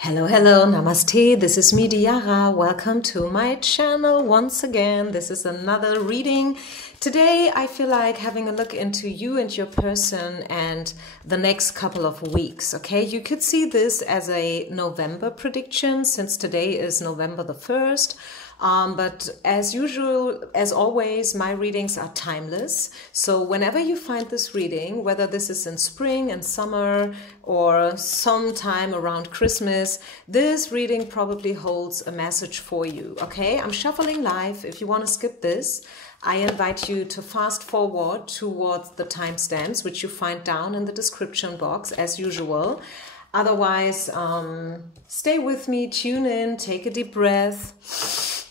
Hello, hello, namaste. This is me, Diara. Welcome to my channel once again. This is another reading. Today, I feel like having a look into you and your person and the next couple of weeks. Okay, you could see this as a November prediction since today is November the 1st. But as usual, as always, my readings are timeless. So whenever you find this reading, whether this is in spring and summer or sometime around Christmas, this reading probably holds a message for you. Okay, I'm shuffling live. If you want to skip this, I invite you to fast forward towards the timestamps, which you find down in the description box as usual. Otherwise, stay with me, tune in, take a deep breath.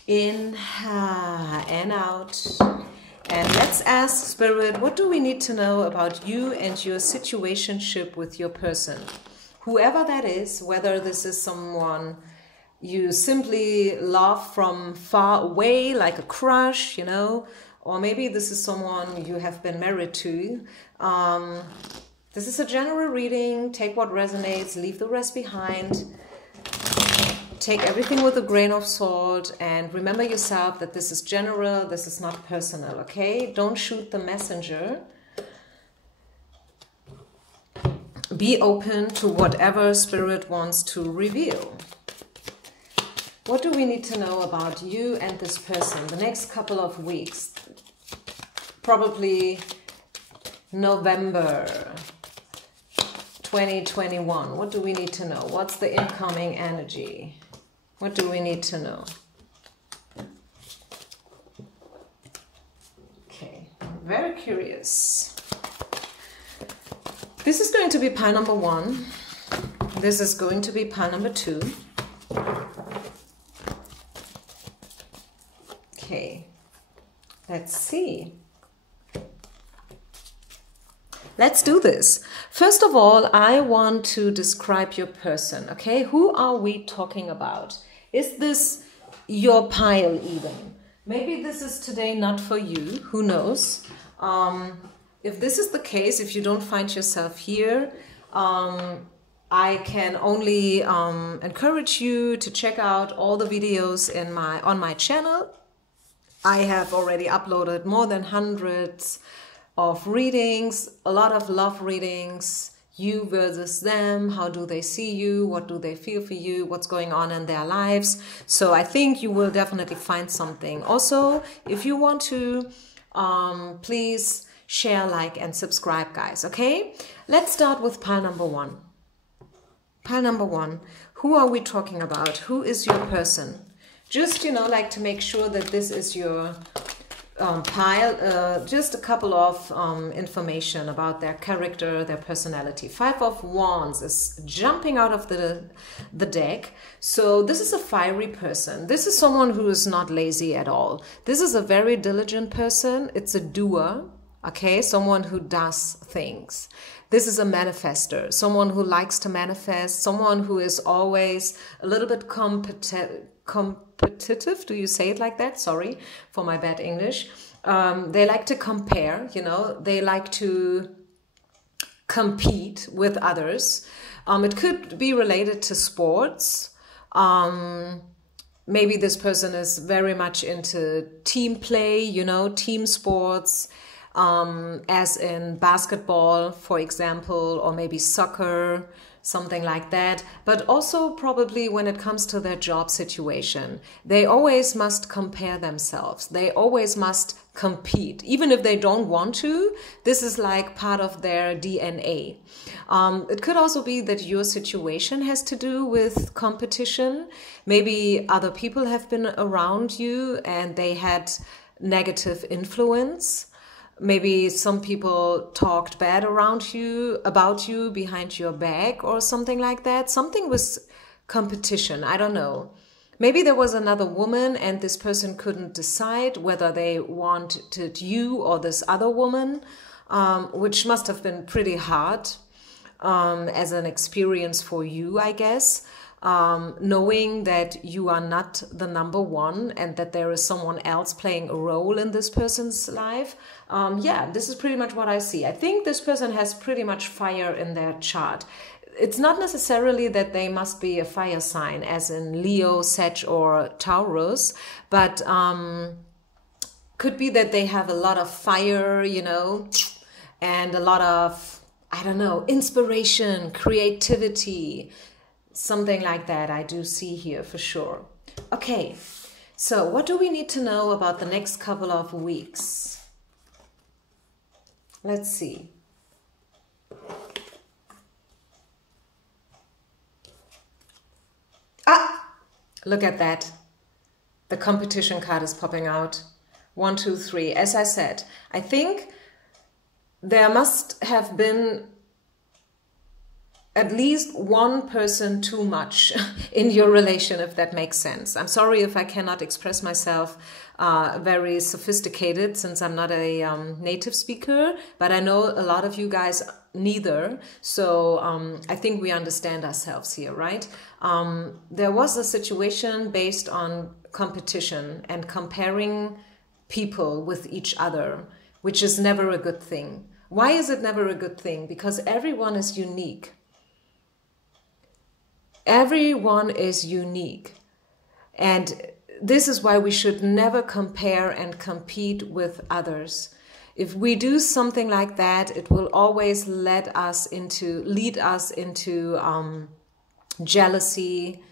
In and out. And let's ask Spirit, what do we need to know about you and your situationship with your person? Whoever that is, whether this is someone you simply love from far away, like a crush, you know, or maybe this is someone you have been married to. This is a general reading. Take what resonates, leave the rest behind. Take everything with a grain of salt and remember yourself that this is general, this is not personal, okay? Don't shoot the messenger. Be open to whatever Spirit wants to reveal. What do we need to know about you and this person the next couple of weeks? Probably November 2021. What do we need to know? What's the incoming energy? What do we need to know? Okay, very curious. This is going to be pile number 1. This is going to be pile number 2. Okay, let's see. Let's do this. First of all, I want to describe your person, okay? Who are we talking about? Is this your pile even? Maybe this is today not for you, who knows? If this is the case, if you don't find yourself here, I can only encourage you to check out all the videos on my channel. I have already uploaded more than hundreds of readings, a lot of love readings, you versus them, how do they see you, what do they feel for you, what's going on in their lives. So I think you will definitely find something. Also, if you want to, please share, like, and subscribe, guys, okay? Let's start with pile number 1. Pile number 1, who are we talking about? Who is your person? Just, you know, like to make sure that this is your pile, just a couple of information about their character, their personality. 5 of Wands is jumping out of the deck. So this is a fiery person. This is someone who is not lazy at all. This is a very diligent person. It's a doer, okay? Someone who does things. This is a manifester, someone who likes to manifest, someone who is always a little bit competitive. Do you say it like that? Sorry for my bad English. They like to compare, you know, they like to compete with others. It could be related to sports. Maybe this person is very much into team play, you know, team sports, as in basketball, for example, or maybe soccer, something like that. But also probably when it comes to their job situation, they always must compare themselves. They always must compete. Even if they don't want to, this is like part of their DNA. It could also be that your situation has to do with competition. Maybe other people have been around you and they had negative influence. Maybe some people talked bad about you behind your back or something like that. Something with competition, I don't know. Maybe there was another woman and this person couldn't decide whether they wanted you or this other woman, which must have been pretty hard as an experience for you, I guess. Knowing that you are not the number one and that there is someone else playing a role in this person's life. Yeah, this is pretty much what I see. I think this person has pretty much fire in their chart. it's not necessarily that they must be a fire sign, as in Leo, Sag, or Taurus, but could be that they have a lot of fire, you know, and a lot of, I don't know, inspiration, creativity, something like that I do see here for sure. Okay, so what do we need to know about the next couple of weeks? Let's see. Ah, look at that. The competition card is popping out. 1, 2, 3. As I said, I think there must have been at least one person too much in your relation, if that makes sense. I'm sorry if I cannot express myself very sophisticated, since I'm not a native speaker, but I know a lot of you guys neither. So I think we understand ourselves here, right? There was a situation based on competition and comparing people with each other, which is never a good thing. Why is it never a good thing? Because everyone is unique. Everyone is unique. And this is why we should never compare and compete with others. If we do something like that, it will always lead us into jealousy,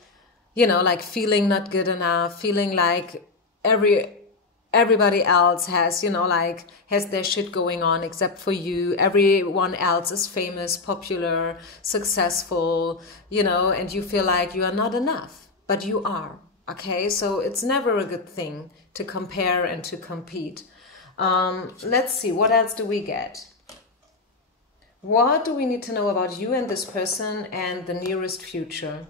you know, like feeling not good enough, feeling like everybody else has, you know, like has their shit going on except for you. Everyone else is famous, popular, successful, you know, and you feel like you are not enough, but you are. Okay, so it's never a good thing to compare and to compete. Let's see, what else do we get? What do we need to know about you and this person and the nearest future?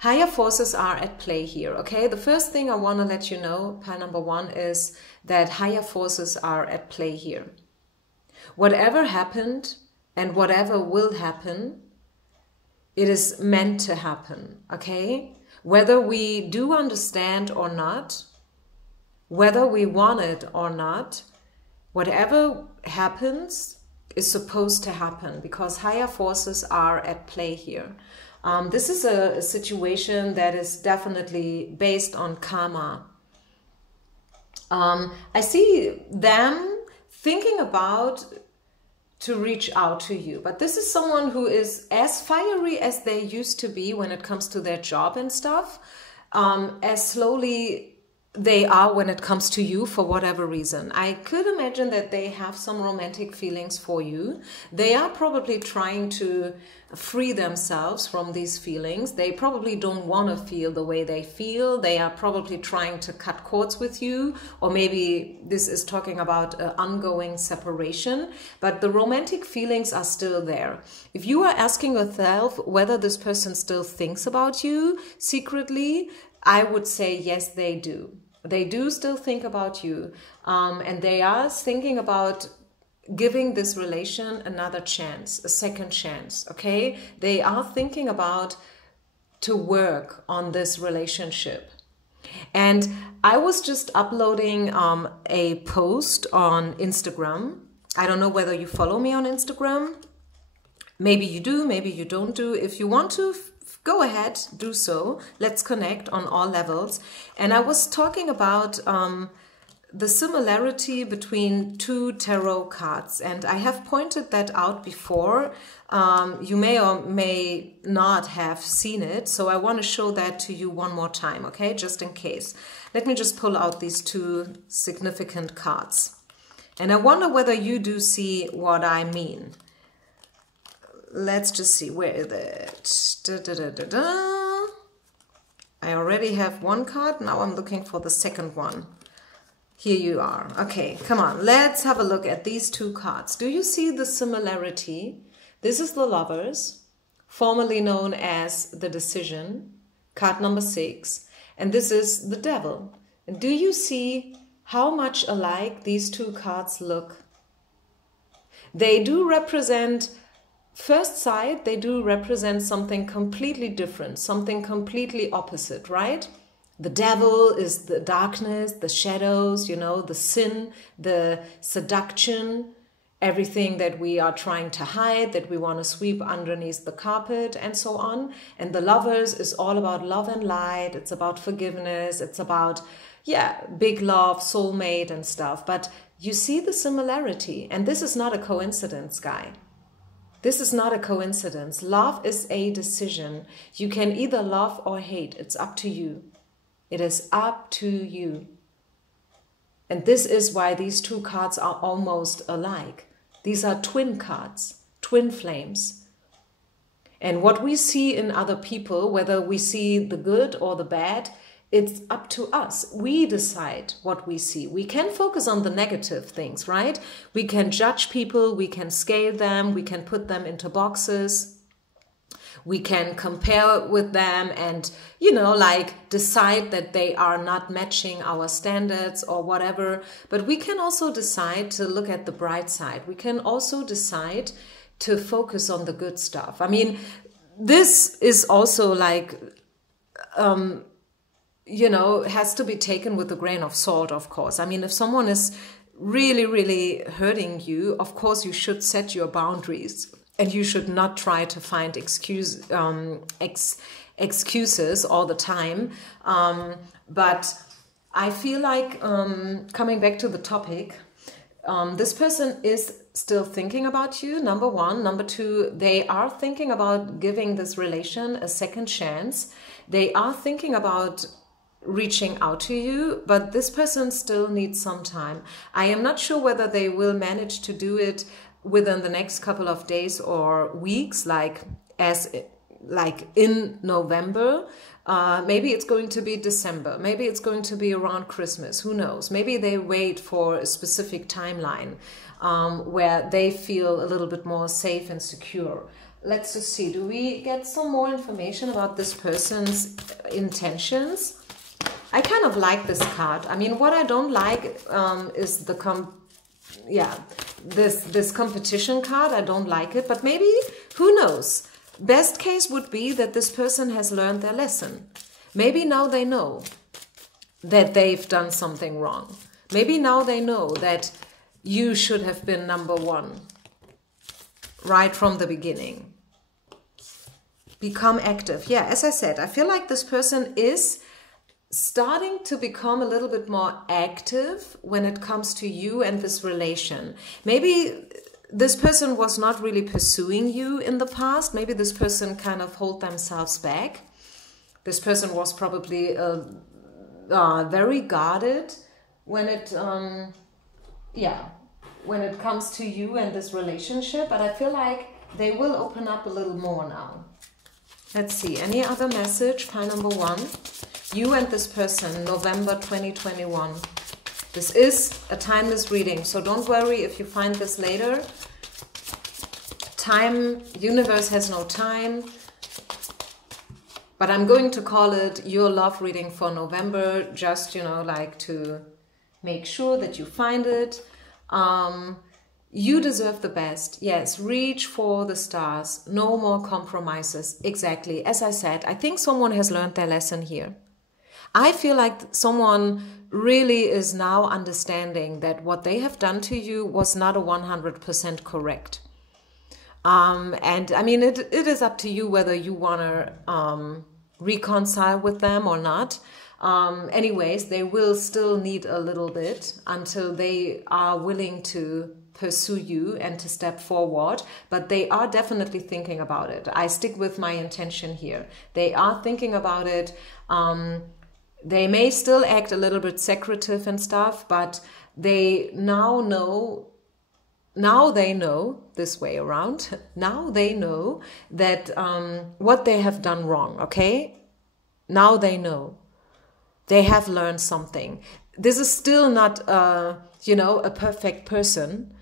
Higher forces are at play here, okay? The first thing I want to let you know, pile number 1, is that higher forces are at play here. Whatever happened and whatever will happen, it is meant to happen, okay? Whether we do understand or not, whether we want it or not, whatever happens is supposed to happen, because higher forces are at play here. This is a situation that is definitely based on karma. I see them thinking about to reach out to you, but this is someone who is as fiery as they used to be when it comes to their job and stuff, as slowly they are when it comes to you for whatever reason. I could imagine that they have some romantic feelings for you. They are probably trying to free themselves from these feelings. They probably don't want to feel the way they feel. They are probably trying to cut cords with you, or maybe this is talking about an ongoing separation, but the romantic feelings are still there. If you are asking yourself whether this person still thinks about you secretly, I would say yes, they do. They do still think about you, and they are thinking about giving this relation another chance, a second chance, okay? They are thinking about to work on this relationship. And I was just uploading a post on Instagram. I don't know whether you follow me on Instagram. Maybe you do, maybe you don't do. If you want to, go ahead, do so. Let's connect on all levels. And I was talking about the similarity between 2 tarot cards, and I have pointed that out before. You may or may not have seen it, so I want to show that to you one more time, okay, just in case. Let me just pull out these 2 significant cards, and I wonder whether you do see what I mean. Let's just see, where is it? I already have one card, now I'm looking for the second one. Here you are. Okay, come on, let's have a look at these 2 cards. Do you see the similarity? This is the Lovers, formerly known as the Decision, card number 6, and this is the Devil. And do you see how much alike these 2 cards look? They do represent, first sight, they do represent something completely different, something completely opposite, right? The devil is the darkness, the shadows, you know, the sin, the seduction. everything that we are trying to hide, that we want to sweep underneath the carpet and so on. And the Lovers is all about love and light. It's about forgiveness. It's about, yeah, big love, soulmate and stuff. But you see the similarity. And this is not a coincidence, guy. This is not a coincidence. Love is a decision. You can either love or hate. It's up to you. It is up to you. And this is why these two cards are almost alike. These are twin cards, twin flames. And what we see in other people, whether we see the good or the bad, it's up to us. We decide what we see. We can focus on the negative things, right? We can judge people, we can scale them, we can put them into boxes. We can compare with them and, you know, like decide that they are not matching our standards or whatever. But we can also decide to look at the bright side. We can also decide to focus on the good stuff. I mean, this is also like, you know, has to be taken with a grain of salt, of course. I mean, if someone is really, really hurting you, of course, you should set your boundaries. And you should not try to find excuses all the time. But I feel like, coming back to the topic, this person is still thinking about you, number one. Number two, they are thinking about giving this relation a second chance. They are thinking about reaching out to you, but this person still needs some time. I am not sure whether they will manage to do it within the next couple of days or weeks, like in November. Maybe it's going to be December. Maybe it's going to be around Christmas. Who knows? Maybe they wait for a specific timeline where they feel a little bit more safe and secure. Let's just see. Do we get some more information about this person's intentions? I kind of like this card. I mean, what I don't like is the this competition card. I don't like it, but maybe, who knows? Best case would be that this person has learned their lesson. Maybe now they know that they've done something wrong. Maybe now they know that you should have been number one right from the beginning. Become active. Yeah, as I said, I feel like this person is starting to become a little bit more active when it comes to you and this relation. Maybe this person was not really pursuing you in the past. Maybe this person kind of hold themselves back. This person was probably very guarded when it when it comes to you and this relationship. But I feel like they will open up a little more now. Let's see, any other message? Pile number one. You and this person, November 2021. This is a timeless reading, so don't worry if you find this later. Time, universe has no time. But I'm going to call it your love reading for November, just, you know, like to make sure that you find it. You deserve the best. Yes, reach for the stars. No more compromises. Exactly. As I said, I think someone has learned their lesson here. I feel like someone really is now understanding that what they have done to you was not a 100% correct. And I mean, it is up to you whether you want to reconcile with them or not. Anyways, they will still need a little bit until they are willing to pursue you and to step forward, but they are definitely thinking about it. I stick with my intention here. They are thinking about it. They may still act a little bit secretive and stuff, but they now they know this way around. Now they know that what they have done wrong, okay? Now they know. They have learned something. This is still not, you know, a perfect person.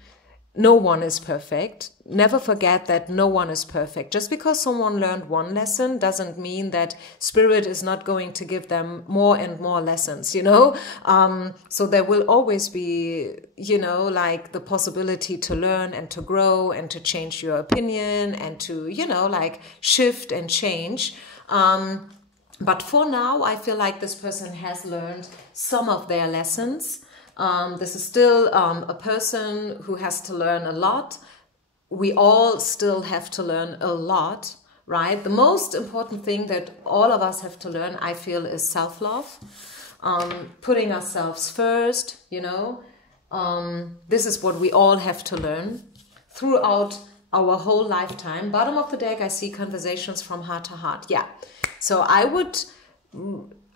No one is perfect. Never forget that no one is perfect. Just because someone learned one lesson doesn't mean that Spirit is not going to give them more and more lessons, you know? So there will always be, you know, like the possibility to learn and to grow and to change your opinion and to, you know, like shift and change. But for now, I feel like this person has learned some of their lessons. This is still a person who has to learn a lot. We all still have to learn a lot, right? The most important thing that all of us have to learn, I feel, is self-love. Putting ourselves first, you know. This is what we all have to learn throughout our whole lifetime. Bottom of the deck, I see conversations from heart to heart. Yeah. So I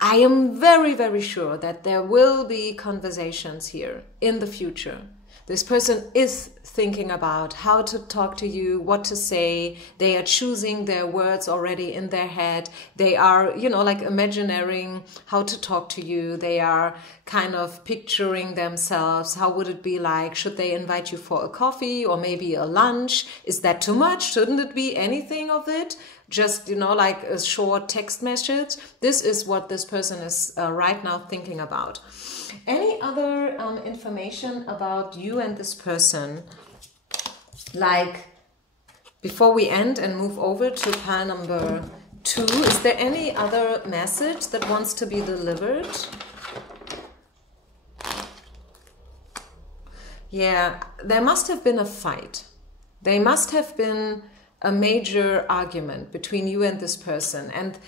am very, very sure that there will be conversations here in the future. This person is thinking about how to talk to you, what to say. They are choosing their words already in their head. They are, you know, like imagining how to talk to you. They are kind of picturing themselves. How would it be like? Should they invite you for a coffee or maybe a lunch? Is that too much? Shouldn't it be anything of it? Just, you know, like a short text message. This is what this person is right now thinking about. Any other information about you and this person? Like, before we end and move over to pile number 2, is there any other message that wants to be delivered? Yeah, there must have been a fight. There must have been a major argument between you and this person. And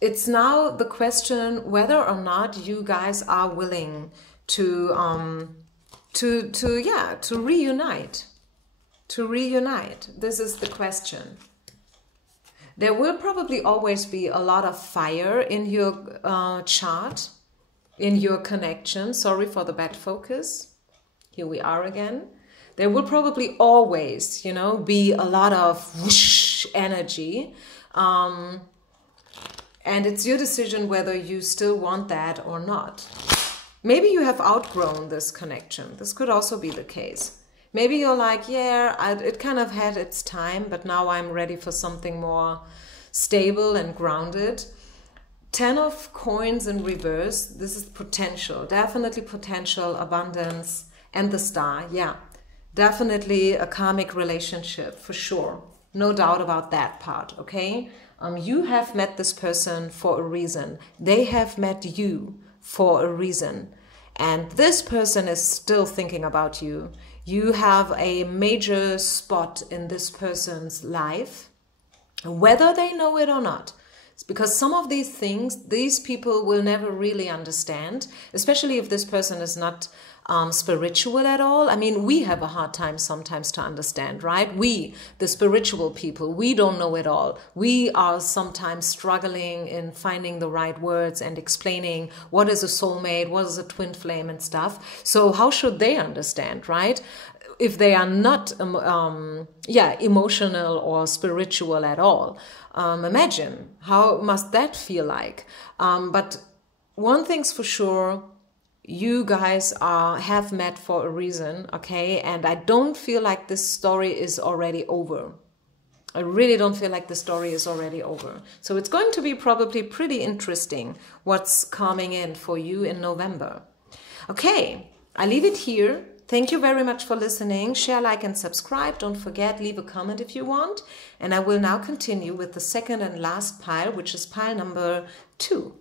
it's now the question whether or not you guys are willing to reunite. To reunite. This is the question. There will probably always be a lot of fire in your chart, in your connection. Sorry for the bad focus. Here we are again. There will probably always, you know, be a lot of whoosh energy. And it's your decision whether you still want that or not. Maybe you have outgrown this connection. This could also be the case. Maybe you're like, yeah, it kind of had its time, but now I'm ready for something more stable and grounded. 10 of coins in reverse. This is potential, definitely potential, abundance, and the star. Yeah, definitely a karmic relationship for sure. No doubt about that part, okay? You have met this person for a reason. They have met you for a reason. And this person is still thinking about you. You have a major spot in this person's life, whether they know it or not. It's because some of these things, these people will never really understand, especially if this person is not spiritual at all. I mean, we have a hard time sometimes to understand, right? We, the spiritual people, we don't know it all. We are sometimes struggling in finding the right words and explaining what is a soulmate, what is a twin flame and stuff. So how should they understand, right? If they are not emotional or spiritual at all. Imagine, how must that feel like? But one thing's for sure, you guys have met for a reason, okay? And I don't feel like this story is already over. I really don't feel like the story is already over. So it's going to be probably pretty interesting what's coming in for you in November. Okay, I leave it here. Thank you very much for listening. Share, like, and subscribe. Don't forget, leave a comment if you want. And I will now continue with the second and last pile, which is pile number 2.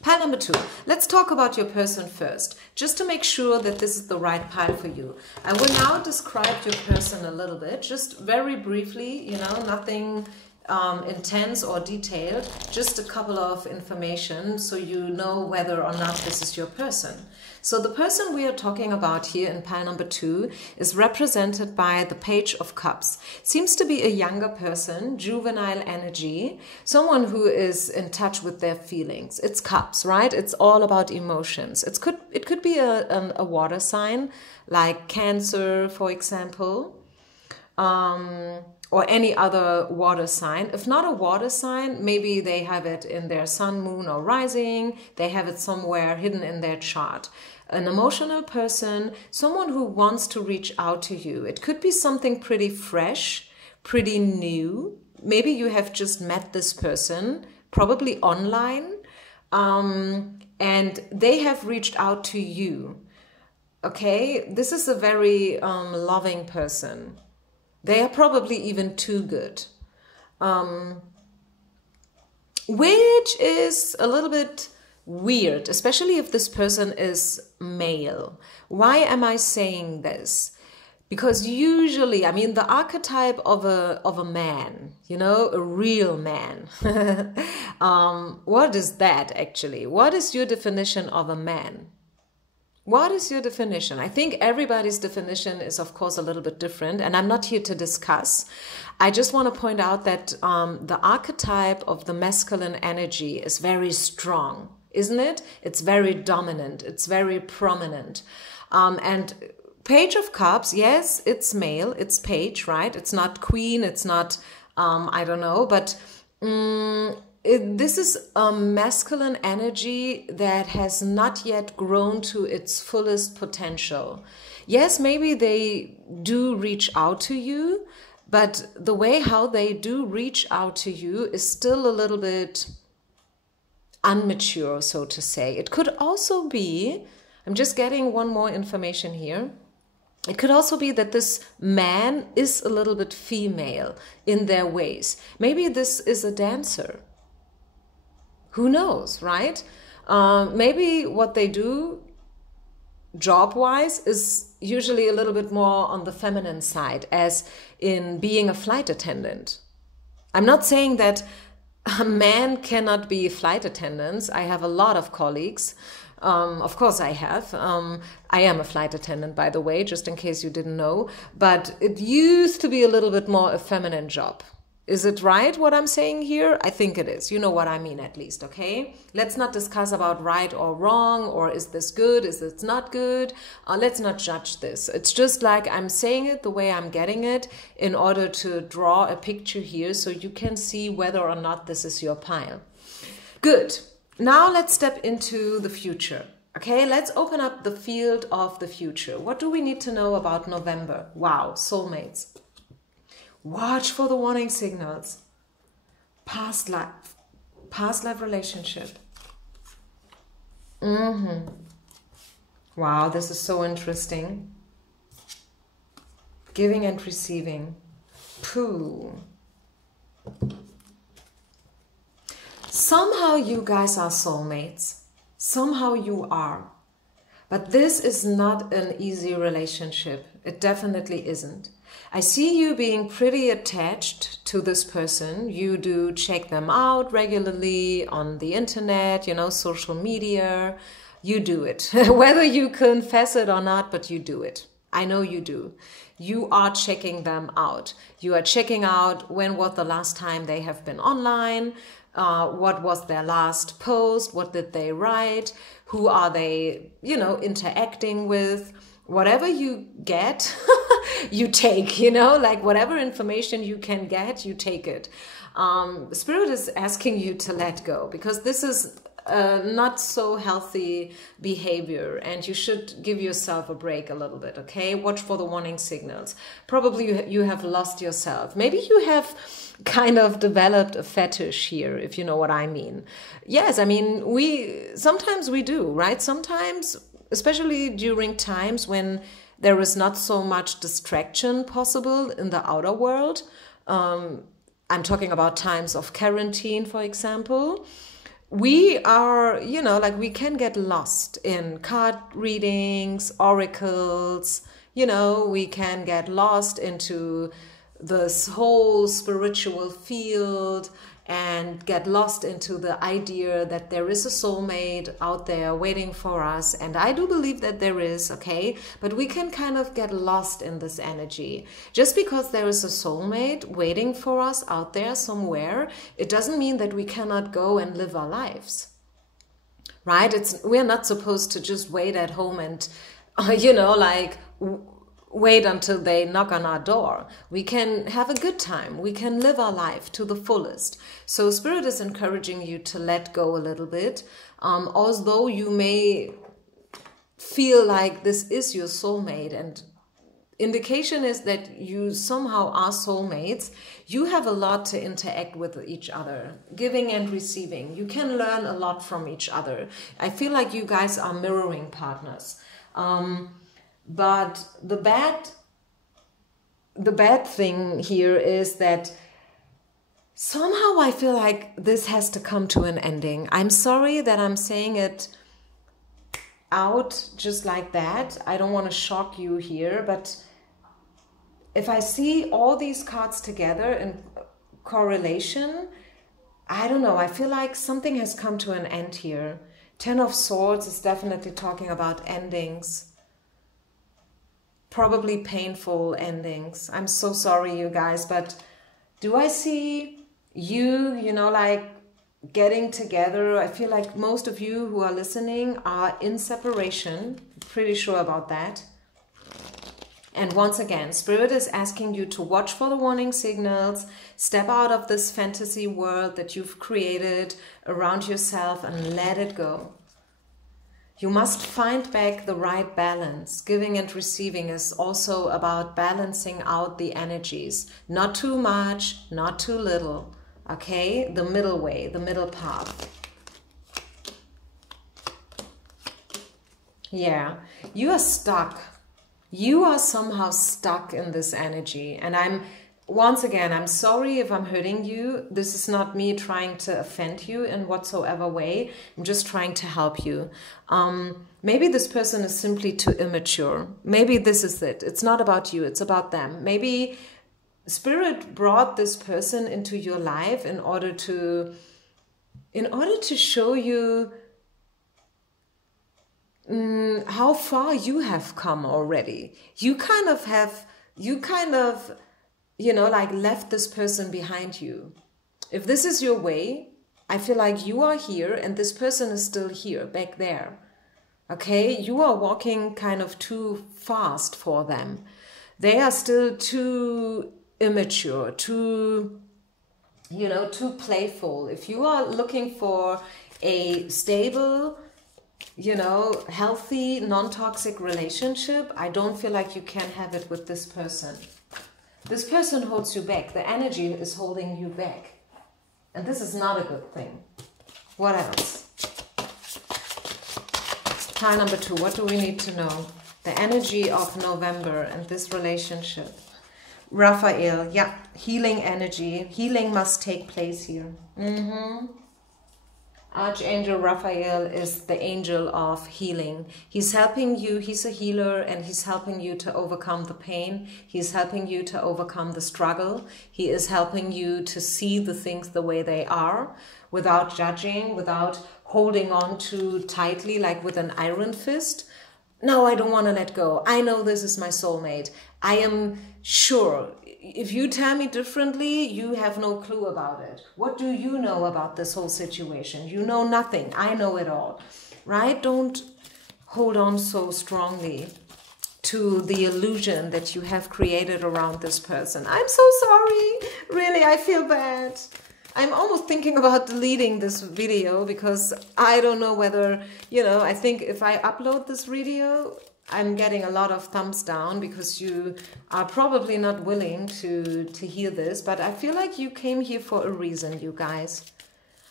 Pile number 2. Let's talk about your person first, just to make sure that this is the right pile for you. I will now describe your person a little bit, just very briefly, you know, nothing intense or detailed, just a couple of information so you know whether or not this is your person. So the person we are talking about here in pile number 2 is represented by the Page of Cups. Seems to be a younger person, juvenile energy, someone who is in touch with their feelings. It's cups, right? It's all about emotions. It could be a water sign, like Cancer, for example, or any other water sign. If not a water sign, maybe they have it in their sun, moon, or rising. They have it somewhere hidden in their chart. An emotional person, someone who wants to reach out to you. It could be something pretty fresh, pretty new. Maybe you have just met this person, probably online, and they have reached out to you. Okay, this is a very loving person. They are probably even too good, which is a little bit weird, especially if this person is male. Why am I saying this? Because usually, I mean, the archetype of a man, you know, a real man. What is that actually? What is your definition of a man? What is your definition? I think everybody's definition is, of course, a little bit different, and I'm not here to discuss. I just want to point out that the archetype of the masculine energy is very strong, isn't it? It's very dominant. It's very prominent. And Page of Cups, yes, it's male, it's page, right? It's not queen, it's not, I don't know, but this is a masculine energy that has not yet grown to its fullest potential. Yes, maybe they do reach out to you, but the way how they do reach out to you is still a little bit unmature, so to say. It could also be, I'm just getting one more information here. It could also be that this man is a little bit female in their ways. Maybe this is a dancer. Who knows, right? Maybe what they do job-wise is usually a little bit more on the feminine side, as in being a flight attendant. I'm not saying that a man cannot be flight attendants. I have a lot of colleagues. Of course I have. I am a flight attendant, by the way, just in case you didn't know. But it used to be a little bit more a feminine job. Is it right what I'm saying here? I think it is. You know what I mean, at least, okay? Let's not discuss about right or wrong, or is this good, is this not good? Let's not judge this. It's just like I'm saying it the way I'm getting it in order to draw a picture here so you can see whether or not this is your pile. Good. Now let's step into the future. Okay, let's open up the field of the future. What do we need to know about November? Wow, soulmates. Watch for the warning signals. Past life relationship. Wow, this is so interesting. Giving and receiving. Pooh. Somehow you guys are soulmates. Somehow you are. But this is not an easy relationship. It definitely isn't. I see you being pretty attached to this person. You do check them out regularly on the internet, you know, social media. You do it. Whether you confess it or not, but you do it. I know you do. You are checking them out. You are checking out when was the last time they have been online. What was their last post? What did they write? Who are they, you know, interacting with? Whatever you get, you take, you know, like whatever information you can get, you take it. Spirit is asking you to let go because this is not so healthy behavior and you should give yourself a break a little bit, okay? Watch for the warning signals. Probably you have lost yourself. Maybe you have kind of developed a fetish here, if you know what I mean. Yes, I mean, sometimes we do, right? Sometimes, especially during times when there is not so much distraction possible in the outer world. I'm talking about times of quarantine, for example. We are, you know, like we can get lost in card readings, oracles, you know, we can get lost into this whole spiritual field and get lost into the idea that there is a soulmate out there waiting for us. And I do believe that there is, okay? But we can kind of get lost in this energy. Just because there is a soulmate waiting for us out there somewhere, it doesn't mean that we cannot go and live our lives, right? We're not supposed to just wait at home and, you know, like wait until they knock on our door. We can have a good time. We can live our life to the fullest. So Spirit is encouraging you to let go a little bit. Although you may feel like this is your soulmate, and indication is that you somehow are soulmates. You have a lot to interact with each other, giving and receiving. You can learn a lot from each other. I feel like you guys are mirroring partners. But the bad thing here is that somehow I feel like this has to come to an ending. I'm sorry that I'm saying it out just like that. I don't want to shock you here, but if I see all these cards together in correlation, I don't know, I feel like something has come to an end here. Ten of Swords is definitely talking about endings. Probably painful endings. I'm so sorry, you guys, but do I see you, you know, like getting together? I feel like most of you who are listening are in separation. Pretty sure about that. And once again, Spirit is asking you to watch for the warning signals, step out of this fantasy world that you've created around yourself and let it go. You must find back the right balance. Giving and receiving is also about balancing out the energies. Not too much, not too little. Okay? The middle way, the middle path. Yeah, you are stuck. You are somehow stuck in this energy. And once again, I'm sorry if I'm hurting you. This is not me trying to offend you in whatsoever way. I'm just trying to help you. Maybe this person is simply too immature. Maybe this is it. It's not about you. It's about them. Maybe Spirit brought this person into your life in order to show you how far you have come already. You kind of, you know, like left this person behind you. If this is your way, I feel like you are here and this person is still here, back there. Okay, you are walking kind of too fast for them. They are still too immature, too, you know, too playful. If you are looking for a stable, you know, healthy, non-toxic relationship, I don't feel like you can have it with this person. This person holds you back. The energy is holding you back. And this is not a good thing. What else? Pile number 2. What do we need to know? The energy of November and this relationship. Raphael. Yeah. Healing energy. Healing must take place here. Archangel Raphael is the angel of healing. He's helping you. He's a healer and he's helping you to overcome the pain. He's helping you to overcome the struggle. He is helping you to see the things the way they are without judging, without holding on too tightly like with an iron fist. No, I don't want to let go. I know this is my soulmate. I am sure. If you tell me differently, you have no clue about it. What do you know about this whole situation? You know nothing. I know it all, right? Don't hold on so strongly to the illusion that you have created around this person. I'm so sorry. Really, I feel bad. I'm almost thinking about deleting this video because I don't know whether, you know, I think if I upload this video, I'm getting a lot of thumbs down because you are probably not willing to hear this, but I feel like you came here for a reason, you guys.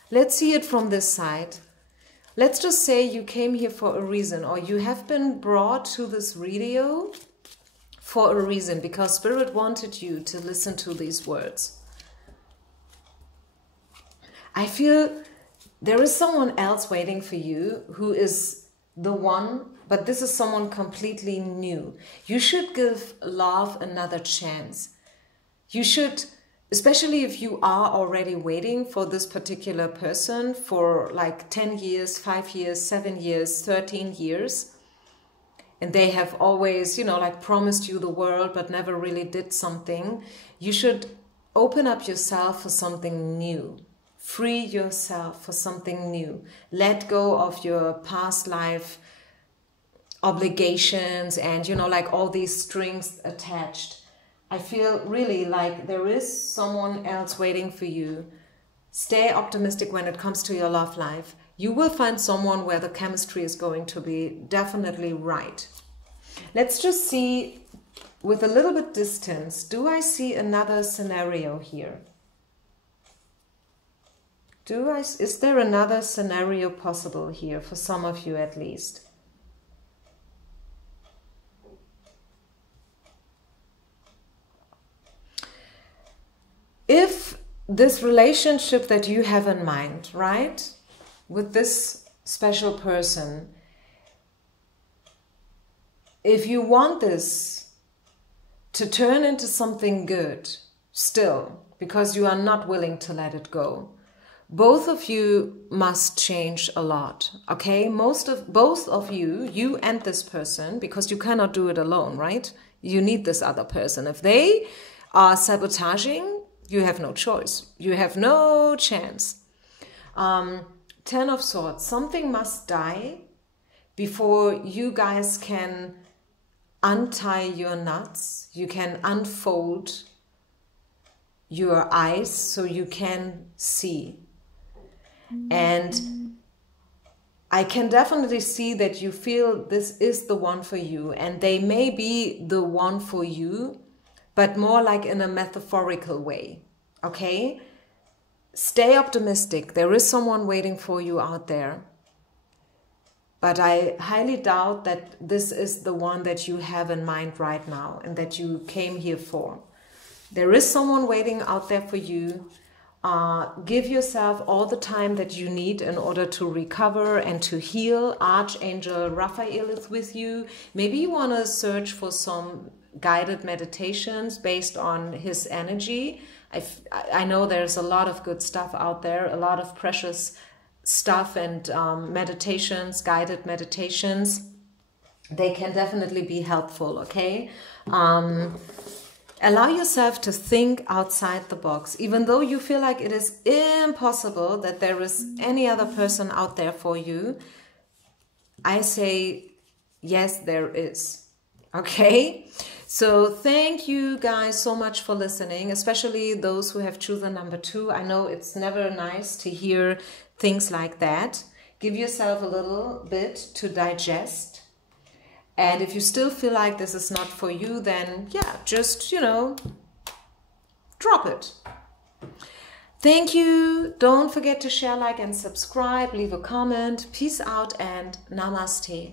Let's see it from this side. Let's just say you came here for a reason, or you have been brought to this video for a reason because Spirit wanted you to listen to these words. I feel there is someone else waiting for you who is the one, but this is someone completely new. You should give love another chance. You should, especially if you are already waiting for this particular person for like 10 years, 5 years, 7 years, 13 years, and they have always, you know, like promised you the world but never really did something, you should open up yourself for something new. Free yourself for something new. Let go of your past life obligations and, you know, like all these strings attached. I feel really like there is someone else waiting for you. Stay optimistic when it comes to your love life. You will find someone where the chemistry is going to be definitely right. Let's just see with a little bit distance. Do I see another scenario here? Is there another scenario possible here for some of you at least? If this relationship that you have in mind, right? With this special person, if you want this to turn into something good still, because you are not willing to let it go, both of you must change a lot, okay? Both of you, you and this person, because you cannot do it alone, right? You need this other person. If they are sabotaging, you have no choice. You have no chance. 10 of Swords, something must die before you guys can untie your knots. You can unfold your eyes so you can see. And I can definitely see that you feel this is the one for you, and they may be the one for you, but more like in a metaphorical way, okay? Stay optimistic. There is someone waiting for you out there. But I highly doubt that this is the one that you have in mind right now and that you came here for. There is someone waiting out there for you. Give yourself all the time that you need in order to recover and to heal. Archangel Raphael is with you. Maybe you want to search for some guided meditations based on his energy. I know there's a lot of good stuff out there, a lot of precious stuff, and meditations, guided meditations. They can definitely be helpful, okay? Allow yourself to think outside the box, even though you feel like it is impossible that there is any other person out there for you. I say, yes, there is, okay? So thank you guys so much for listening, especially those who have chosen number 2. I know it's never nice to hear things like that. Give yourself a little bit to digest. And if you still feel like this is not for you, then yeah, just, you know, drop it. Thank you. Don't forget to share, like, and subscribe. Leave a comment. Peace out and namaste.